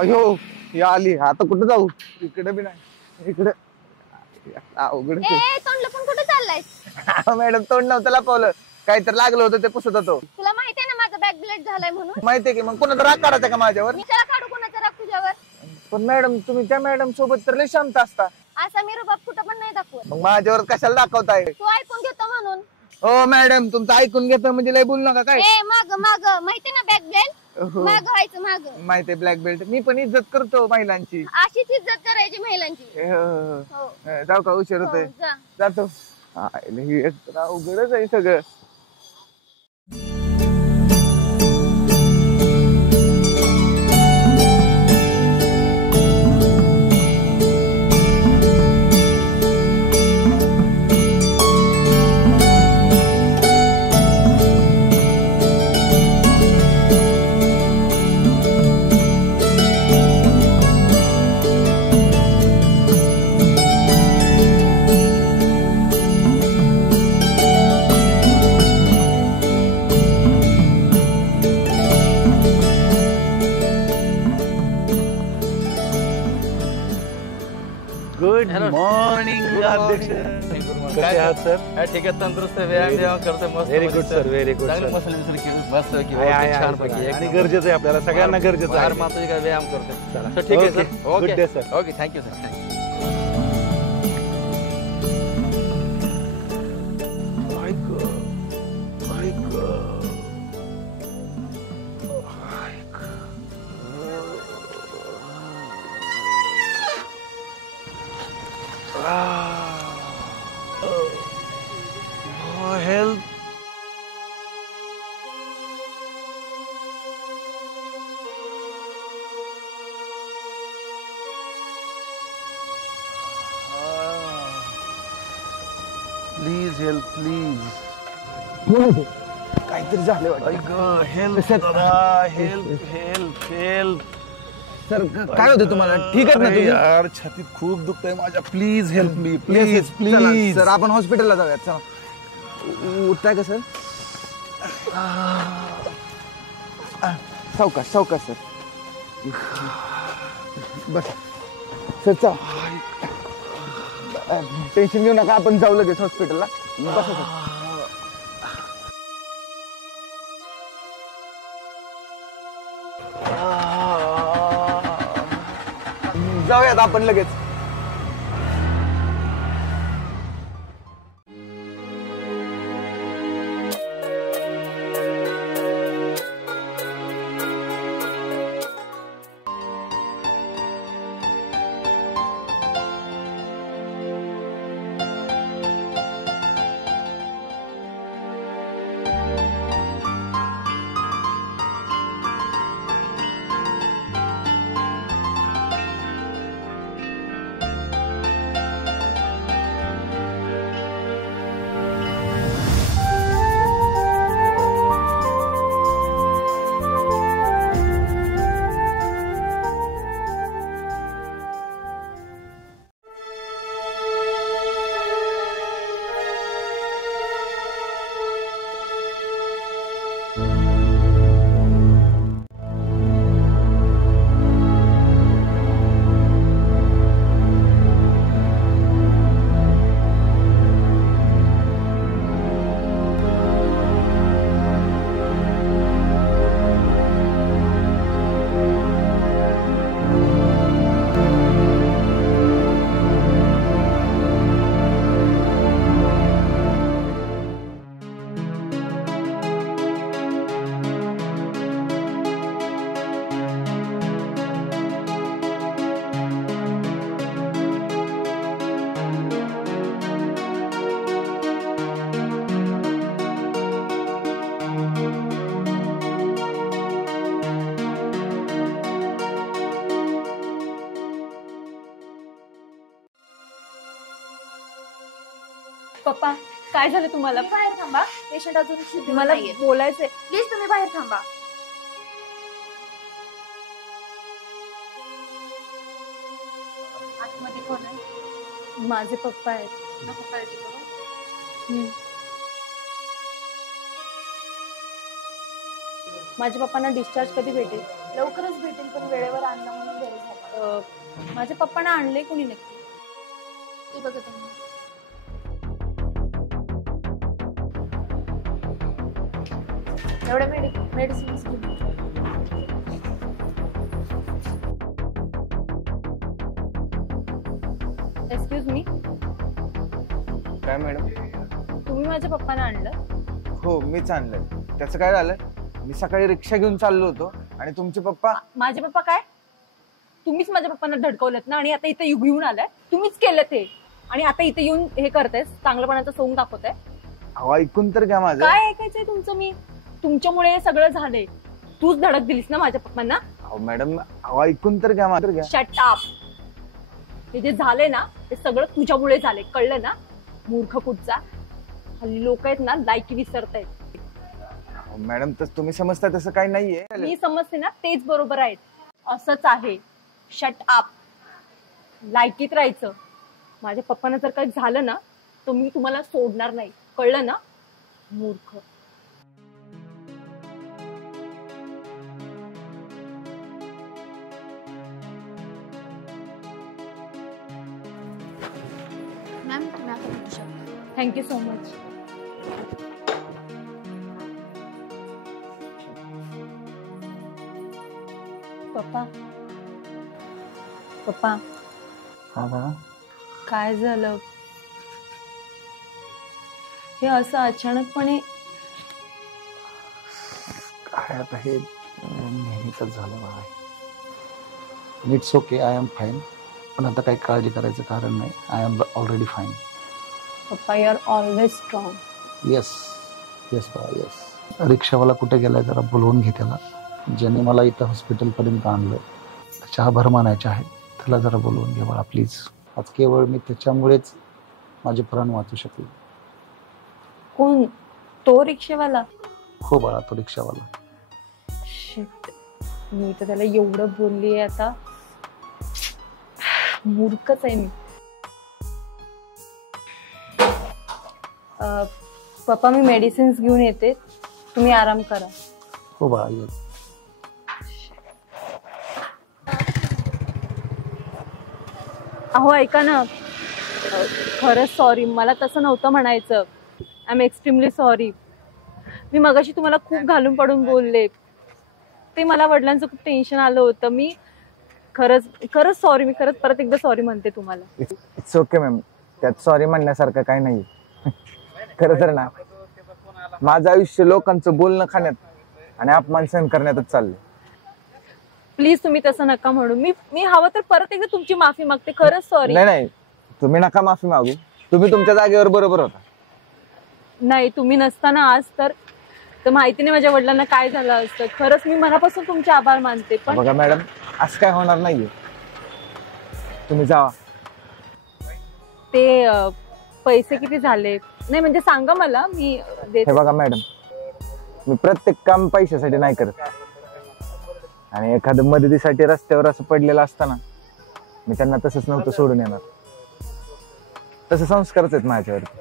अयो या आली आता कुठं जाऊ इकडे बी नाही इकडे अवघड तोंड लपून कुठे चाललाय? मॅडम तोंड नव्हतं लपवलं काहीतरी लागलं होतं ते पुसत होतो. तुला माहिती आहे ना माझा बॅक ब्लेड झालाय म्हणून? माहितीये की मग कोणाचा राग काढायचा का माझ्यावर? मी त्याला काढू कोणाचा राग तुझ्यावर? पण मॅडम तुम्ही त्या मॅडम सोबत तर लय शांत असता. असा मी रुबाब कुठं पण नाही दाखवत. मग माझ्यावर कशाला दाखवताय? तू ऐकून घेतो म्हणून. हो मॅडम तुमचं ऐकून घेतो म्हणजे लय बोलू नका काय. माग माग माहिती ना बॅक ब्लेड माग व्हायचं माग. माहितीये ब्लॅक बेल्ट मी पण इज्जत करतो महिलांची. अशीच इज्जत करायची महिलांची. जाऊ का उशीर होतोय जातो. अवघडच आहे सगळं. गुड मॉर्निंग अध्यक्ष. कसे आहात सर? ठीक आहे. तंदुरुस्त व्यायाम जेव्हा करतोय मस्त. Very good sir very good. चांगली मसल मस्त की छान पैकी आणि गरजेचं आहे आपल्याला सगळ्यांना गरजेचं आहे. मात्र काय व्यायाम करतोय. चला ठीक आहे sir. Good day sir. Okay thank you sir. Health please help please. काहीतरी झालं वाटतं. Help help help help. Sir काय होतं तुम्हाला? ठीक आहे ना तुम्ही? यार छातीत खूप दुखतंय माझ्या. Please help me please please. Sir आपण हॉस्पिटलला जाऊयात. चला उठताय का सर? सावकाश सावकाश सर. बस सर चला. टेन्शन घेऊ नका आपण जाऊ लगेच हॉस्पिटलला. बसा सर. जाऊयात आपण लगेच. पप्पा काय झालं तुम्हाला? बाहेर थांबा. पेशंट अजून शुद्ध मला नाहीये. बोलायचंय. प्लीज तुम्ही बाहेर थांबा. आतमध्ये कोण आहे? माझे पप्पा आहेत. नको काळजी करू. माझ्या पप्पांना डिस्चार्ज कधी भेटेल? लवकरच भेटेल पण वेळेवर आणलं म्हणून बरं झालं. माझ्या पप्पांना आणले कोणी नक्की? ते बघा तुम्ही. एवढ्या मेडिसिन्स घेऊन. एक्सक्यूज मी, काय मॅडम? तुम्ही माझ्या पप्पांना आणलं? हो मीच आणलंय. त्याचं काय झालं, मी सकाळी रिक्षा घेऊन चाललो होतो आणि तुमचे पप्पा. माझे पप्पा काय? तुम्हीच माझ्या पप्पांना धडकवलं ना, आणि आता इथे घेऊन आलाय. तुम्हीच केलं ते, आणि आता इथे येऊन हे करतेस, चांगलंपणाचं सोंग दाखवताय. अहो ऐकून तर घ्या माझं. काय ऐकायचंय तुमचं? मी तुमच्यामुळे हे सगळं झालंय. तूच धडक दिलीस ना माझ्या पप्पांना. अहो मॅडम, अहो ऐकून तर घ्या माझं. Shut up. हे जे झालंय ना ते सगळं तुझ्यामुळे झालंय, कळलं ना? मूर्ख कुठचा. हल्ली लोक आहेत ना लायकी विसरतायत. मॅडम तसं तुम्ही समजता तसं काही नाहीये. मी समजते ना तेच बरोबर आहेत. असंच आहे. Shut up. लायकीत राहायचं. माझ्या पप्पांना जर काही झालं ना तर मी तुम्हाला सोडणार नाही, कळलं ना? मूर्ख. मॅम तुम्ही आता भेटू शकता. Thank you so much. पप्पा, पप्पा काय झालं? हे असं अचानकपणे. काय आता हे नेहमीच झालं bye. It's okay, I am fine. पण आता काही काळजी करायचं कारण नाही. I am already fine. पप्पा, you are always strong. Yes yes बाळा, येस. रिक्षावाला कुठे गेलाय जरा बोलवून घे त्याला. ज्याने मला इथं हॉस्पिटलपर्यंत आणलं त्याच्या आभार मानायचे आहेत. त्याला जरा बोलवून घे बाळा प्लीज. आज केवळ मी त्याच्यामुळेच माझे प्राण वाचू शकले. कोण? तो रिक्षावाला? हो बाळा, तो रिक्षावाला. शिट, मी तर त्याला एवढं बोलली आहे आता. मूर्खच आहे मी. पप्पा, मी मेडिसिन्स घेऊन येते, तुम्ही आराम करा. हो बाळा, येस. अहो ऐका ना, खरंच सॉरी, मला तसं नव्हतं म्हणायचं. I am extremely sorry. मी मगाशी तुम्हाला खूप घालून पडून बोलले. ते मला वडिलांचं खूप टेन्शन आलं होतं. मी खरंच सॉरी. मी खरंच परत एकदा सॉरी म्हणते तुम्हाला. इट्स ओके मॅम, त्यात सॉरी म्हणण्यासारखं काही नाही. खरं तर ना, माझं आयुष्य लोकांचं बोलणं खाण्यात आणि अपमान सहन करण्यातच चाललंय. प्लीज तुम्ही तसं नका म्हणू. मी हवं तर परत एकदा तुमची माफी मागते. खरंच सॉरी. नाही, तुम्ही नका माफी मागू. तुम्ही तुमच्या जागेवर बरोबर होता. नाही, तुम्ही नसताना आज तर माहिती नाही माझ्या वडिलांना काय झालं असतं. खरंच मी मनापासून तुमचे आभार मानते. पण बघा मॅडम, असं काय होणार नाहीये. तुम्ही जावा. ते पैसे किती झाले? नाही म्हणजे सांगा मला, मी देते. हे बघा मॅडम, मी प्रत्येक काम पैशासाठी नाही करत. आणि एखादं मदतीसाठी रस्त्यावर असं पडलेलं असताना मी त्यांना तसंच नव्हतं सोडून येणार. तसं संस्कारच आहेत माझ्यावरती.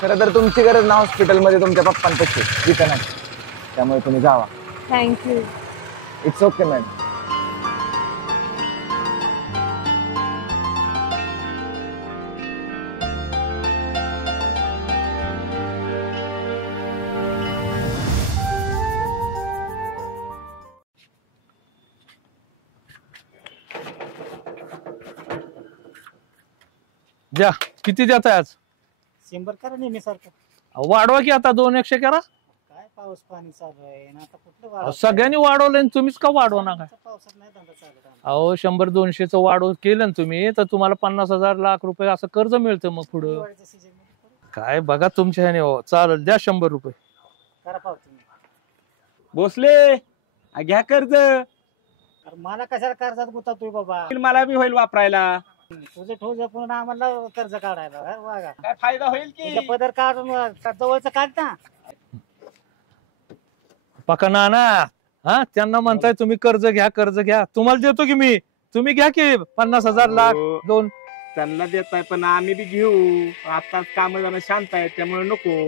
खरं तर तुमची गरज ना हॉस्पिटलमध्ये तुमच्या पप्पांपेक्षा तिथं नाही. त्यामुळे तुम्ही जावा. थँक्यू. It's okay madam. द्या. किती देताय आज? 100 करा नेहमीसारखं. वाढवा की आता 200 करा. काय पाऊस पाणी चालू आहे ना, आता कुठलं अहो, वाढवताय? सगळ्यांनी वाढवलंय आणि तुम्हीच का वाढवा ना काय? पावसात नाही धंदा चालत आमचा. अहो 100-200चं वाढव केलं ना तुम्ही तर तुम्हाला 50,000 लाख रुपये असं कर्ज मिळतं मग पुढं. दिवाळीच्या सीजन मध्ये करू. काय बघा तुमच्या ह्याने हो. चालेल, द्या 100 रुपये. करा पाव तुम्ही. भोसले घ्या कर्ज. अरे मला कशाला कर्जात गुंतवतोय बाबा? मला बी होईल वापरायला. तुझे ठोस जपून आम्हाला कर्ज काढायला हा, वागा. काय फायदा होईल तुझ्या की? पदर काढून जवळचं काढ ना. पका ना हा, त्यांना म्हणताय तुम्ही कर्ज घ्या. तुम्हाला देतो की मी. तुम्ही घ्या की 50,000 लाख हो. 2. त्यांना देताय पण आम्ही बी घेऊ. आता काम जरा शांत आहे त्यामुळे नको.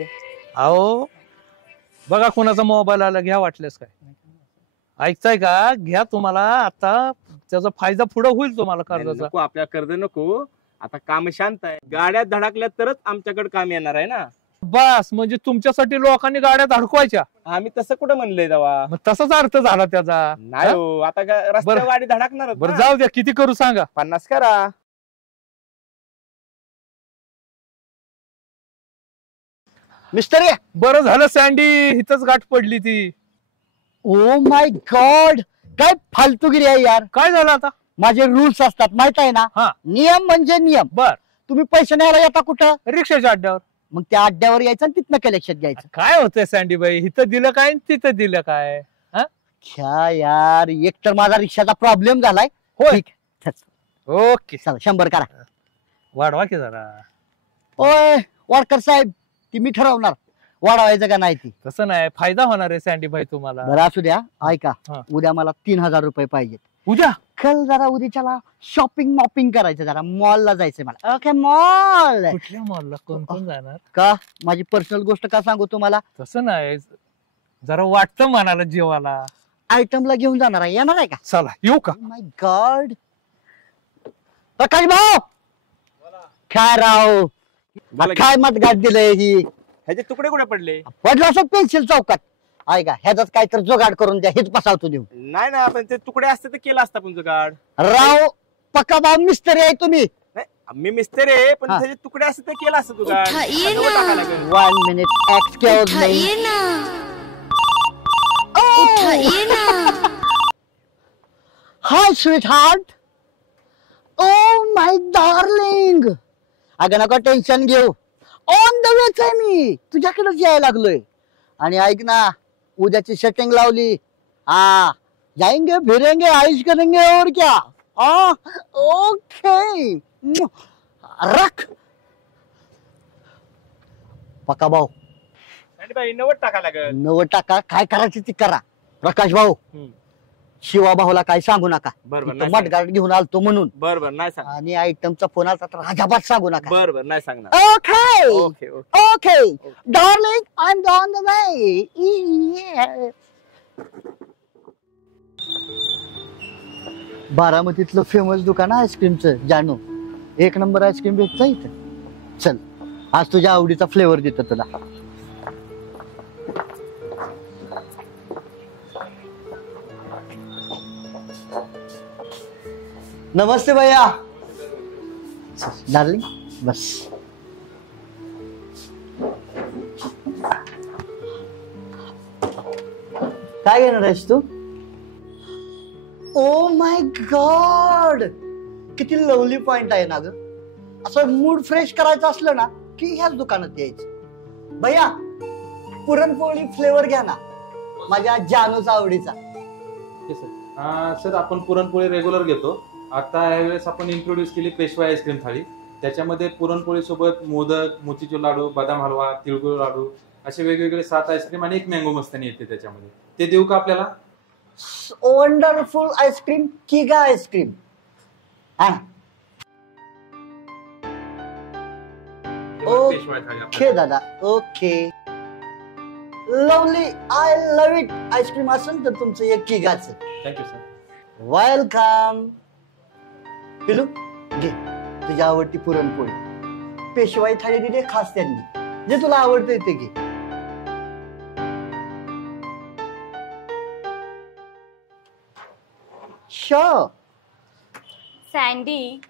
अहो बघा कुणाचा मोबाईल आला, घ्या वाटलेस काय. ऐकताय का? घ्या, तुम्हाला आता त्याचा फायदा पुढे होईल तुम्हाला कर्जाचा. नको, आपल्या कर्ज नको. आता काम शांत आहे. गाड्या धडकल्या तरच आमच्याकडे काम येणार आहे ना. बस, म्हणजे तुमच्यासाठी लोकांनी गाड्या धडकवायच्या? आम्ही तसं कुठं म्हणलंय तेव्हा. मग तसाच अर्थ झाला त्याचा. नाही हो, आता रस्त्यावर गाडी धडकणार. बरं जाऊ द्या, किती करू सांगा? 50 करा. मिस्टर बरं झालं सँडी, इथंच गाठ पडली ती. ओ माय गॉड, काय फालतूगिरी आहे यार. काय झालं आता? माझे रूल्स असतात माहित आहे ना. हा. नियम म्हणजे नियम. बर, तुम्ही पैसे न्यायला येता कुठं? रिक्षाच्या अड्ड्यावर. मग त्या अड्ड्यावर यायचं आणि तिथनं कलेक्शन घ्यायचं. काय होतंय सँडी बाई, इथं दिलं काय आणि तिथं दिलं काय? ख्या यार, एक तर माझा रिक्षाचा प्रॉब्लेम झालाय. होय. ठीक आहे. ओके, चला 100 करा. वाढवा की जरा. ओय वाडकर साहेब, ती मी ठरवणार वाढवायचं का नाही ती. तसं नाही, फायदा होणार आहे सँडी बाई तुम्हाला. बरं असू द्या. ऐका, हा. उद्या मला 3000 रुपये पाहिजेत. उद्या? कल जरा उद्याच्याला शॉपिंग मॉपिंग करायचं, जरा मॉलला जायचंय मला. Okay, mall. कुठल्या मॉलला? कोण कोण जाणार? का माझी पर्सनल गोष्ट का सांगू तुम्हाला? तसं नाही, जरा वाटतं मनाला जीवाला. आयटमला घेऊन जाणार आहे, येणार आहे का? चला येऊ का? माय गॉड, प्रकाश भाऊ काय राव, बोला की. काय मत गाठ दिलंय ही. ह्याचे तुकडे कुठे पडले? पडलं असं पेन्सिल चौकात. ऐका, ह्याचाच काय तर जोगाड करून द्या, हेच बसावतो देऊ. नाही ना, पण ते तुकडे असते तर केलं असतं पण गाड. राव पक्का भाऊ मिस्त्री आहे तुम्ही. मी मिस्त्री आहे, पण हा. त्याचे तुकडे असते तर केलं असतं तू गाड. ये असं ना. टाकायला लागेल. 1 मिनिट एक्सक्यूज मी. उठाइए ना, उठाइए ना. Hi sweetheart. Oh my darling. अगं नका टेन्शन घेऊ, ऑन द वेच आहे मी, तुझ्याकडेच यायला लागलोय. आणि ऐक ना, उद्याची सेटिंग लावली. हा, जाएंगे फिरेंगे आइश करेंगे और क्या. हाँ ओके, रख. पक्का भाऊ, आणि बाई 90 टाकायला लागेल. 90 टाका. काय करायचं ती करा. प्रकाश भाऊ, शिवा भाऊला काय सांगू नका. बरं, इथं मटगाड घेऊन आलतो म्हणून. बरं नाही सांग. आणि आयटमचा फोन आला तर अजिबात सांगू नका. बरं नाही सांगणार. Okay okay okay. Okay darling, I am on the way. बारामतीतलं फेमस दुकान आहे आईस्क्रीमचं, जानू. 1 नंबर आईस्क्रीम भेटतं इथं. चल, आज तुझ्या आवडीचा फ्लेवर देतो तुला. नमस्ते भैया. डार्लिंग बस. काय घेणार आहेस तू? ओ माय गॉड, किती लवली पॉइंट आहे ना ग. असं मूड फ्रेश करायचं असलं ना की ह्याच दुकानात यायचं. भैया पुरणपोळी फ्लेवर घ्या ना, माझ्या जानूचा आवडीचा. सर आपण पुरणपोळी रेग्युलर घेतो. आता यावेळेस आपण इंट्रोड्यूस केली पेशवा आईस्क्रीम थाळी. त्याच्यामध्ये पुरणपोळी सोबत मोदक, मोतीचूर लाडू, बदाम हलवा, तिळगुळ लाडू असे वेगवेगळे 7 आईस्क्रीम आणि 1 मँगो मस्तानी येते त्याच्यामध्ये. ते देऊ का आपल्याला? वंडरफुल आईस्क्रीम, किगा आईस्क्रीम. हा ओके दादा, okay. Lovely, I love it. Ice cream असेल तर तुमचं एक किगाचं. Thank you sir. वेलकम. पिलू घे, तुझी आवडती पुरणपोळी. पेशवाई थाळी दिली खास त्यांनी, जे तुला आवडते ते घे. शो सँडी,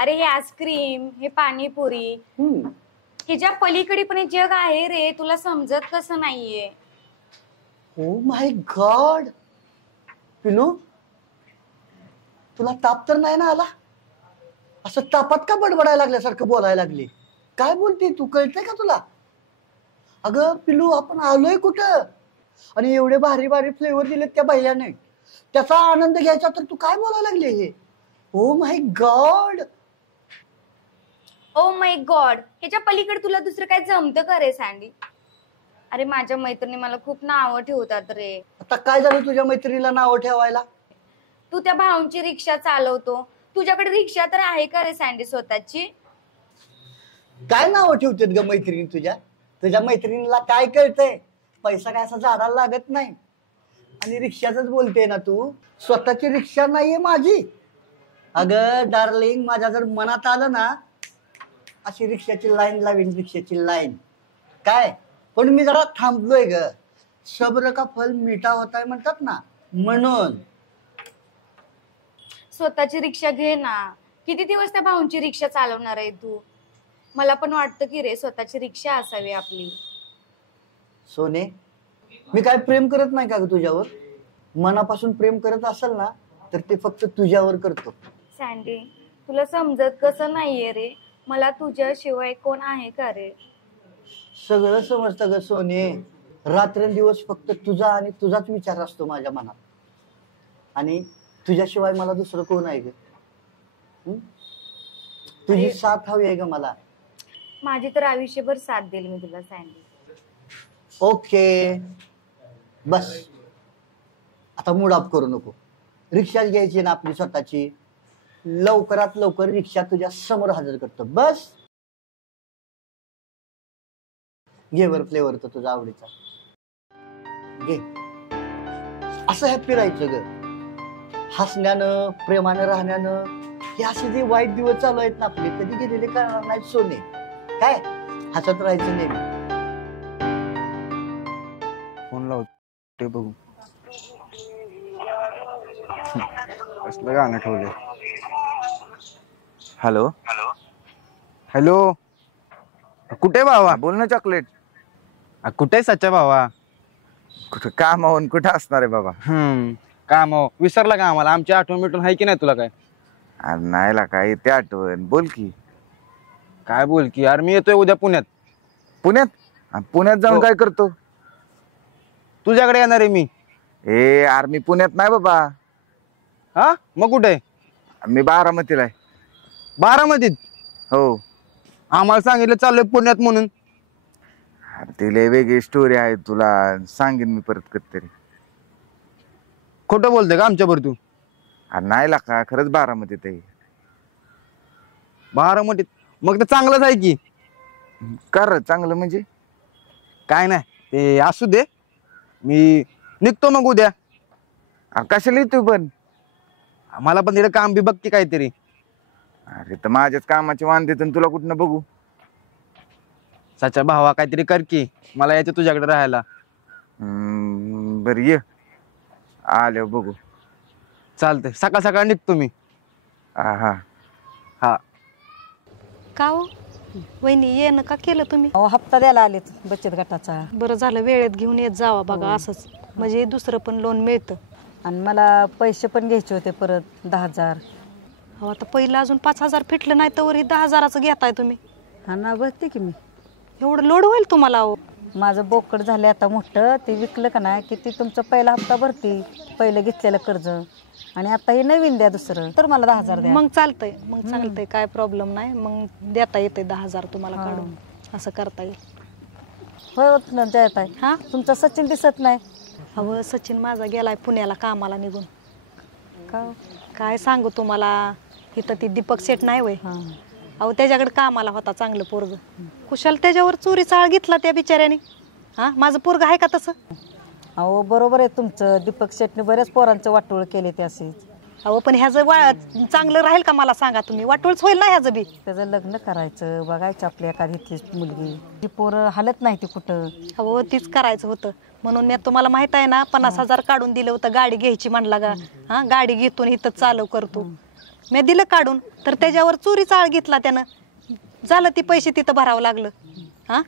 अरे हे आईस्क्रीम, हे पाणीपुरी, ह्याच्या पलीकडे पण एक जग आहे रे, तुला समजत कसं नाहीये. Oh my God. पिलू, तुला ताप तर नाही ना आला? असं तापात का बडबडायला लागल्यासारखं बोलायला लागली? काय बोलते तू, कळतंय का तुला? अगं पिलू, आपण आलोय कुठं? आणि एवढे भारी भारी फ्लेवर दिलेत त्या भैयाने, त्याचा आनंद घ्यायचा तर तू काय बोलायला लागले हे? Oh my God. Oh my God, ह्याच्या पलीकडे तुला दुसरं काय जमतं का रे सँडी? अरे माझ्या मैत्रिणी मला खूप नावं ठेवतात रे. आता काय झालं तुझ्या मैत्रिणीला नाव ठेवायला? तू त्या भाऊंची रिक्षा चालवतो, तुझ्याकडे रिक्षा तर आहे का रे सँडी स्वतःची? काय नाव ठेवतात ग मैत्रिणी तुझ्या? तुझ्या मैत्रिणीला काय कळतंय? पैसा काय असा झाडाला लागत नाही. आणि रिक्षाच बोलते ना तू? स्वतःची रिक्षा नाहीये माझी. अगं डार्लिंग, माझ्या जर मनात आलं ना अशी रिक्षाची लाईन लावीन, रिक्षाची लाईन. काय पण मी जरा थांबलोय ग. सब्र का फल मीठा होताय म्हणतात ना, म्हणून. स्वतःची रिक्षा घे ना. किती दिवस त्या भाऊंची रिक्षा चालवणार आहे तू? मला पण वाटतं की रे स्वतःची रिक्षा असावी आपली. सोने, मी काय प्रेम करत नाही का ग तुझ्यावर? मनापासून प्रेम करत असेल ना तर ते फक्त तुझ्यावर करतो. सँडी, तुला समजत कसं नाहीये रे? मला तुझ्याशिवाय कोण आहे का रे? सगळं समजतं ग सोने. रात्रंदिवस फक्त तुझा आणि तुझाच विचार असतो माझ्या मनात. आणि तुझ्याशिवाय मला दुसरं कोण आहे ग? तुझी साथ हवी आहे ग मला. माझी तर आयुष्यभर साथ देईल मी तुला सँडी. ओके बस, आता मूड ऑफ करू नको. रिक्षा घ्यायची ना आपली स्वतःची. लवकरात लवकर रिक्षा तुझ्या समोर हजर करतो. बस घे वर फ्लेवर तर तुझा आवडीचा घे. असं हॅप्पी राहायचं ग, हसण्यानं प्रेमानं राहण्यानं. हे असे जे वाईट दिवस चालू आहेत ना आपले, कधी गेलेले करणार नाहीत सोने. काय हसत राहायचं नेहमी. फोन लावते बघू. कसलं गाणं ठेवलंय? हॅलो हॅलो, कुठे भावा? बोल ना चॉकलेट. कुठे सच्चा भावा? कुठं कामावून कुठं असणार आहे बाबा? काम विसरला का आम्हाला? आमची आठवण मिटून आहे की नाही तुला? काय अरे नाही ला काय ते आठवण. बोल की. काय बोल की यार, मी येतोय उद्या पुण्यात. पुण्यात जाऊन काय करतो? तुझ्याकडे येणार आहे मी. ए यार, मी पुण्यात नाही बाबा. हा मग कुठे? मी बारामतीला आहे. बारामतीत? हो. आम्हाला सांगितलं चाललोय पुण्यात म्हणून. ती लय वेगळी स्टोरी आहे, तुला सांगेन मी परत कधीतरी. खोटं बोलतोय का आमच्यावर तू? अरे नाही ला का, खरंच बारामतीत आहे. बारामतीत? मग तर चांगलंच आहे की. कर चांगलं म्हणजे काय नाही, ते असू दे. मी निघतो मग उद्या. कशाला येतोय पण? मला पण तिकडे काम बी बघते काहीतरी. अरे तर माझ्याच कामाचे वांदे तर तुला कुठनं बघू? सच्चा भावा काहीतरी कर की, मला यायचं तुझ्याकडे राहायला. बर ये, आलो बघू. चालतंय, सकाळ सकाळ निघतो मी. हा हा. का हो वहिनी, येणं का केलं तुम्ही? हप्ता द्यायला आलेत बचत गटाचा. बरं झालं, वेळेत घेऊन येत जावा बघा. असंच म्हणजे दुसरं पण लोन मिळतं. आणि मला पैसे पण घ्यायचे होते परत 10,000. हो, आता पहिलं अजून 5,000 फिटलं नाही तर वरी 10,000चं घेताय तुम्ही. हा ना, बघते की मी. एवढं लोड होईल तुम्हाला? हो, माझं बोकड झालं आता मोठं. ते विकलं का नाही की ती तुमचा पहिला हप्ता भरती, पहिलं घेतलेलं कर्ज. आणि आता हे नवीन द्या दुसरं, तर मला 10,000 द्या. मग चालतंय, मग चालतंय, काय प्रॉब्लेम नाही. मग देता येते 10,000 तुम्हाला काढून. असं करता येईल. होय देत आहे. हा, तुमचा सचिन दिसत नाही. अहो सचिन माझा गेलाय पुण्याला कामाला निघून. काय सांगू तुम्हाला, इथं ती दीपक शेट नाही वय. अहो त्याच्याकडे कामाला होता चांगलं पोरग. कुशाल त्याच्यावर चोरी चाळ घेतला त्या बिचाऱ्याने. हा, माझं पोरग आहे का तसं? अहो बरोबर आहे तुमचं. दीपक शेटने बरेच पोरांचं वाटोळ केले ते असेच. अहो पण ह्याचं चांगलं राहील का मला सांगा तुम्ही? वाटोळच होईल ना ह्याचं बी. त्याचं लग्न करायचं, बघायचं आपल्या एखादी इथलीच मुलगी. ती पोरं हालत नाही ती कुठं. अहो तीच करायचं होतं म्हणून मी तुम्हाला माहित आहे ना 50,000 काढून दिलं होतं. गाडी घ्यायची म्हणला का? हा, गाडी घेतून इथं चालव करतो. मी दिलं काढून, तर त्याच्यावर चोरी चाळ घेतला त्यानं. झालं ती पैसे तिथं भरावं लागलं. हा,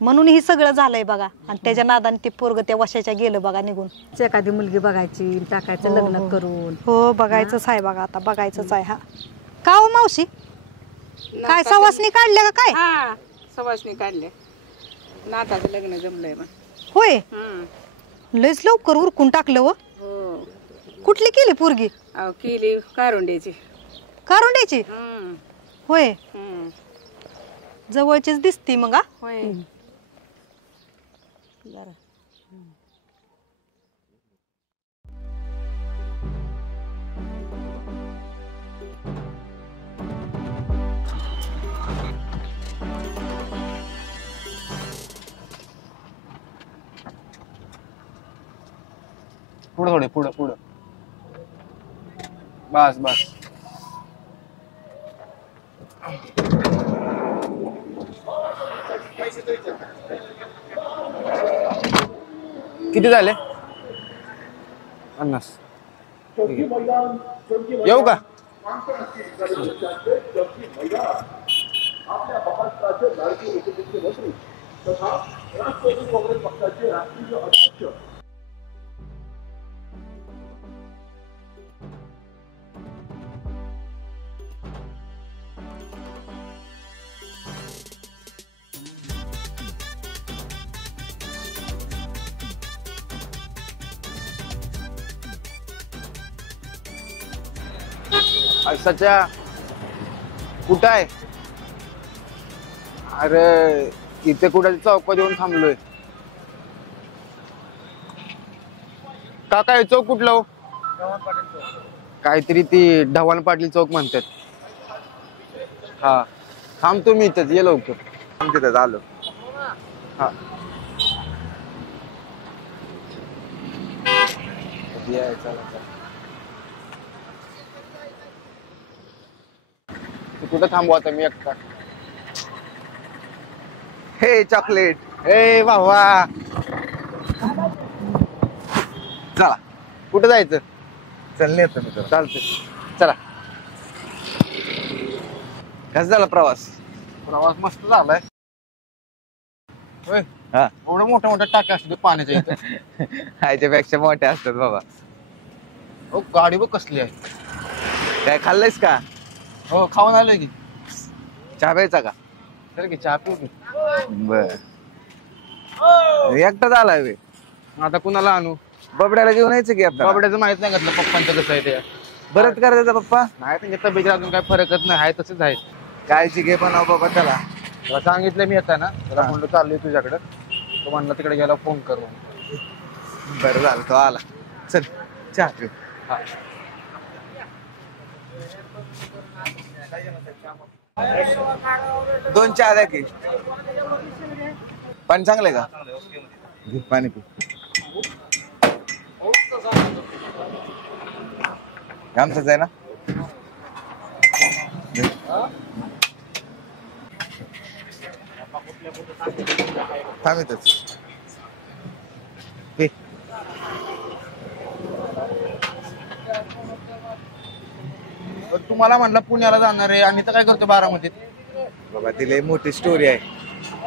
म्हणून ही सगळं झालंय बघा. आणि त्याच्या नादाने ते पोरग त्या वशाच्या गेलं बघा निघून. एखादी मुलगी बघायची, टाकायचं लग्न करून. हो बघायचंच आहे बघा, आता बघायचंच आहे. हा का हो मावशी, काय सवासनी काढल्या का काय? हा, सवासनी काढल्या. नाताचं लग्न जमलंय मग. होय, लयच लवकर उरकून टाकलं. हो, कुठली केली पोरगी? केली कारुंड्याची. कारुंड्याची? होय, जवळचीच दिसती मग. होय. पुढे थोडे पुढे पुढे बस बस. किती झाले? 50. येऊ का? सच्या कुठं आहे? अरे इथे कुठे चौकात येऊन थांबलोय. काका हे चौक कुठलं हो? काहीतरी ती ढवाण पाटील चौक म्हणतात. हा थांबतो मी इथेच, ये लवकर. तिथं आलो. हा कुठं थांबू आता मी एकटा? हे चॉकलेट. हे भावा चला कुठं जायचं? चल नेतो मी तुला. चालतंय चला. कसा झाला प्रवास? प्रवास मस्त झालाय. होय हा एवढं मोठ्या मोठ्या टाक्या असतात पाण्याच्या इथं. ह्याच्यापेक्षा मोठ्या असतात बाबा. हो गाडी बघ कसली आहे. काय खाल्लंयस का? हो खाऊन आलोय की. चहा प्यायचा का? चल की चहा पिऊ की. बर एकटाच आलाय वे. आता कुणाला आणू? बबड्याला घेऊन यायचं की आपल्याला. बाबड्याचं माहित नाही घातलं पप्पांचं कसं आहे ते. बरंच करायचं पप्पा. नाही त्यांच्या तब्येतीला अजून काय फरकच नाही आहे तसंच आहे. काळजी घे पण बाबा त्याला. त्याला सांगितलं मी येताना त्याला म्हणलं चाललोय तुझ्याकडे. तो म्हणला तिकडे गेला फोन करू. बरं झालं तो आला. चल चहा पिऊ. हा दोन चहा द्या की. पाणी चांगलंय का? घे पाणी पी. आमचंच आहे ना? थांबितच. तुम्हाला म्हणलं पुण्याला जाणार आहे आणि तर काय करतो बारामतीत? बाबा ती लय मोठी स्टोरी आहे.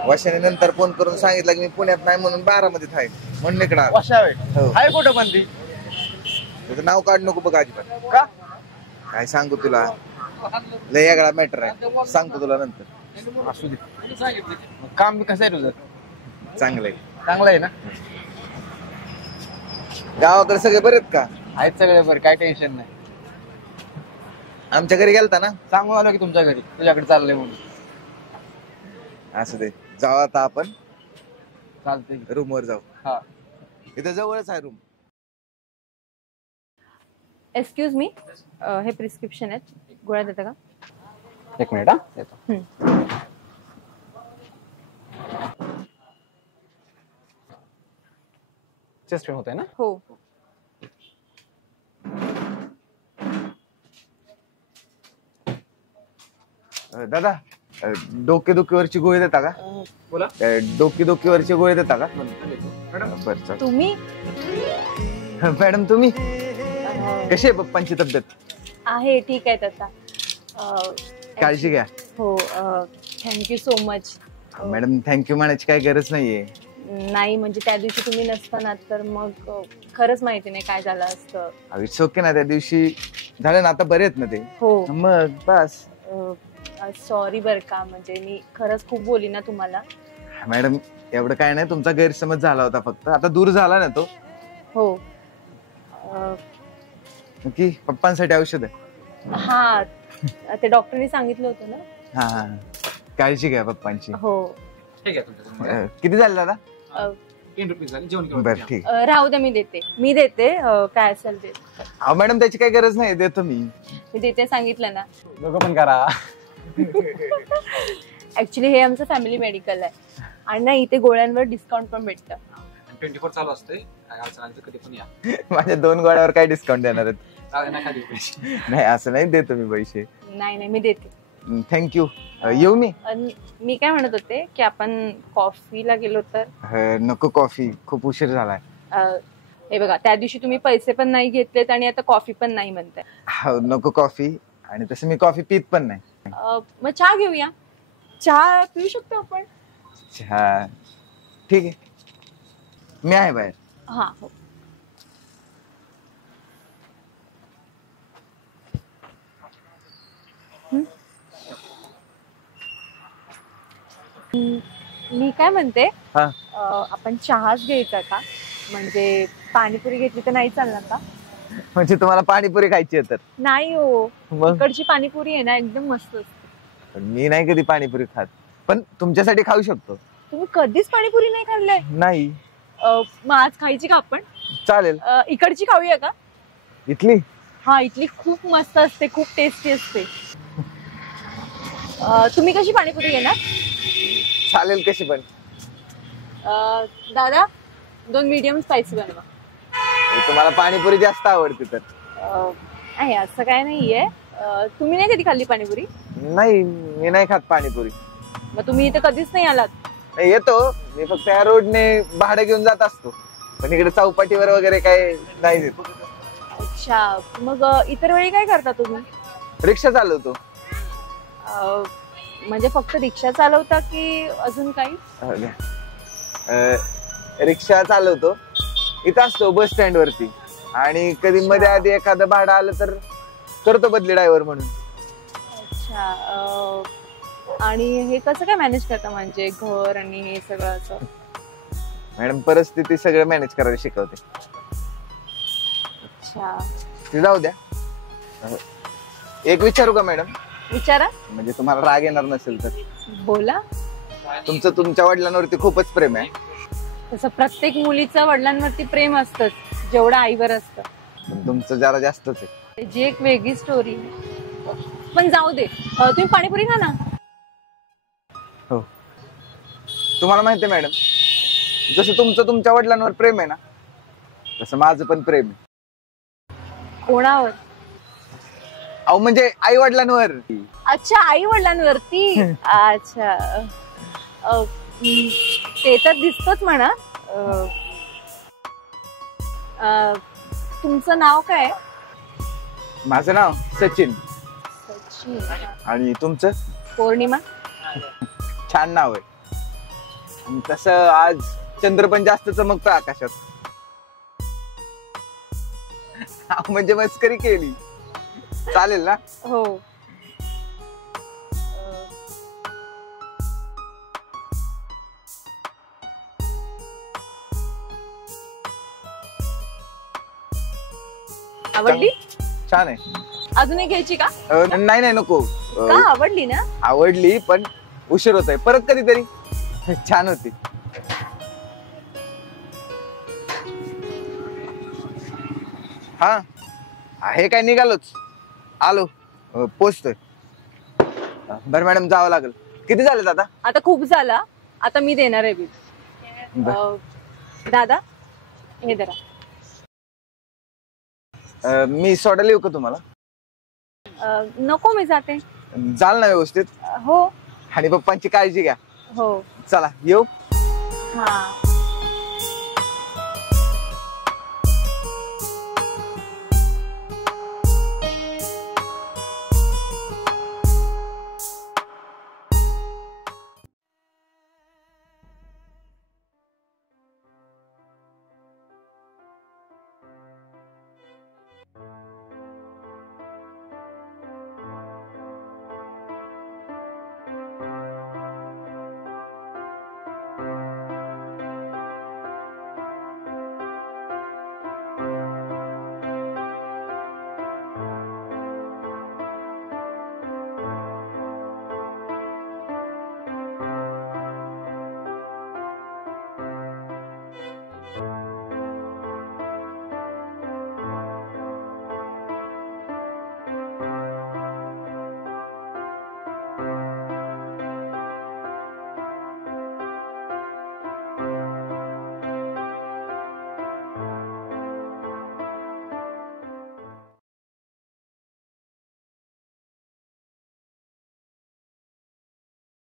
वशाने नंतर फोन करून सांगितलं की मी पुण्यात नाही म्हणून बारामतीत आहे म्हणून इकडे आलो. वशावे आहे कुठं पण ती? त्याचं नाव काढ नको बघ अजिबात. का? काय सांगू तुला, लय वेगळा मॅटर आहे. सांगतो तुला नंतर. असू दे. काम बी कसं आहे तुझं? चांगलंय. चांगलं आहे ना? गावाकडे सगळे बरेत का? आहेत सगळे बरं, काय टेन्शन नाही. आमच्या घरी गेलता ना? सांगून आलो की तुमच्या घरी तुझ्याकडे चाललंय म्हणून. असू दे, जाऊ आता आपण. चालतंय रूम वर जाऊ. हा इथं जवळच आहे रूम. एक्सक्यूज मी, हे प्रिस्क्रिप्शन आहेत, गोळ्या देता का? एक मिनिट. हा येतो. चेस्ट पेन होतंय ना? हो. दादा डोकेदुखीवरची गोळी देता का? बोला. डोकेदुखीवरची गोळी देता का? बरं चालेल. तुम्ही? मॅडम तुम्ही कशी आहे पप्पांची तब्येत? आहे ठीक आहे आता. काळजी घ्या. हो thank you so much. Madam thank you म्हणायची काही गरज नाहीये. नाही म्हणजे त्या दिवशी तुम्ही नसताना तर मग खरंच माहिती नाही काय झालं असतं. इट्स ओके ना, त्या दिवशी झालं ना, आता बरे आहेत ना ते. हो मग बस. सॉरी बर का, म्हणजे मी खरंच खूप बोली ना तुम्हाला. मॅडम एवढं काय नाही, तुमचा गैरसमज झाला होता फक्त, आता दूर झाला ना तो. हो. की पप्पांसाठी औषध आहे. हा ते डॉक्टरनी सांगितलं होतं ना. हा हा काळजी घ्या पप्पांची. हो. किती झाले दादा? 10 रुपये झाले. जेवण करून बरं ठीक. राहू दे, मी देते काय असेल ते. अहो मॅडम त्याची काही गरज नाही, देतो मी देते सांगितलं ना. दोघं पण करा. ऍक्च्युली हे आमचं फॅमिली मेडिकल आहे आणि ना इथे गोळ्यांवर डिस्काउंट पण भेटतं. 24 चालू असते काय अडचण आली तर कधी पण या. माझ्या 2 गोड्यावर काय डिस्काउंट देणार आहेत? राहू दे, नका देऊ पैसे. नाही असं नाही देतो मी पैसे. नाही मी देते. थँक्यू. येऊ मी? मी काय म्हणत होते की आपण कॉफीला गेलो तर? नको, कॉफी खूप उशीर झालाय. हे बघा, त्या दिवशी तुम्ही पैसे पण नाही घेतलेत आणि आता कॉफी पण नाही म्हणताय. नको कॉफी, आणि तसं मी कॉफी पित पण नाही. मग चहा घेऊया. चहा पिऊ शकतो आपण? चहा ठीक आहे, मी आहे बाहेर. हा हो. मी काय म्हणते, आपण चहाच घ्यायचा का? म्हणजे पाणीपुरी घेतली तर नाही चालणार का? म्हणजे तुम्हाला पाणीपुरी खायची आहे तर? नाही हो, मग? इकडची पाणीपुरी आहे ना एकदम मस्त असते. पण मी नाही कधी पाणीपुरी खात, पण तुमच्यासाठी खाऊ शकतो. तुम्ही कधीच पाणीपुरी नाही खाल्लंय? नाही. मग आज खायची का आपण? चालेल. इकडची खाऊया का? इथली? हा, इथली खूप मस्त असते, खूप टेस्टी असते. तुम्ही कशी पाणीपुरी घेणार? चालेल, कशी पण. दादा 2 मीडियम स्पायसी बनवा. तुम्हाला पाणीपुरी जास्त आवडते तर? नाही असं काय नाहीये. तुम्ही नाही कधी खाल्ली पाणीपुरी? नाही, मी नाही खात पाणीपुरी. मग तुम्ही इथे कधीच नाही आलात? नाही, येतो मी, फक्त या रोडने भाडं घेऊन जात असतो, पण इकडे चौपाटीवर वगैरे काय नाही देत. अच्छा, मग इतर वेळी काय करता तुम्ही? रिक्षा चालवतो. म्हणजे फक्त रिक्षा चालवता की अजून काही? रिक्षा चालवतो, इथं असतो बस स्टँड वरती, आणि कधी मध्ये आधी एखादं भाडं आलं तर करतो बदली ड्रायव्हर म्हणून. अच्छा, आणि हे कसं काय मॅनेज करता, म्हणजे घर आणि हे सगळं असं? मॅडम, परिस्थिती सगळं मॅनेज करायला शिकवते. अच्छा, ते जाऊ द्या. एक विचारू का मॅडम? विचारा. म्हणजे तुम्हाला राग येणार नसेल तर. बोला. तुमचं तुमच्या वडिलांवरती खूपच प्रेम आहे. तसं प्रत्येक मुलीचं वडिलांवरती प्रेम असतंच, जेवढं आईवर असतं. पण तुमचं जरा जास्तच आहे. त्याची एक वेगळी स्टोरी. पण जाऊ दे, तुम्ही पाणीपुरी खा ना. हो, तुम्हाला माहिती आहे मॅडम, जसं तुमचं तुमच्या वडिलांवर प्रेम आहे ना, तसं माझं पण प्रेम आहे. कोणावर? अहो, म्हणजे आई वडिलांवर. अच्छा, आई वडिलांवरती. अच्छा, ते तर दिसतच म्हणा. तुमचं नाव काय? माझं नाव सचिन. सचिन. आणि तुमचं? पौर्णिमा. छान नाव आहे. आणि तसं आज चंद्र पण जास्त चमकतो आकाशात. म्हणजे मस्करी केली, चालेल ना? हो. आवडली? छान आहे. अजून एक घ्यायची का? नाही नाही, नको. का, आवडली ना? आवडली, पण उशीर होत आहे, परत कधीतरी. छान होती. हा, हे काय निघालोच, आलो, पोचतोय. बरं मॅडम, जावं लागेल. किती झाले दादा? आता खूप झाला, आता मी देणार आहे बिल. दादा, हे धरा. मी सोडायला येऊ का तुम्हाला? नको, मी जाते. जाल ना व्यवस्थित? हो. आणि पप्पांची काळजी घ्या. हो. चला, येऊ. हा.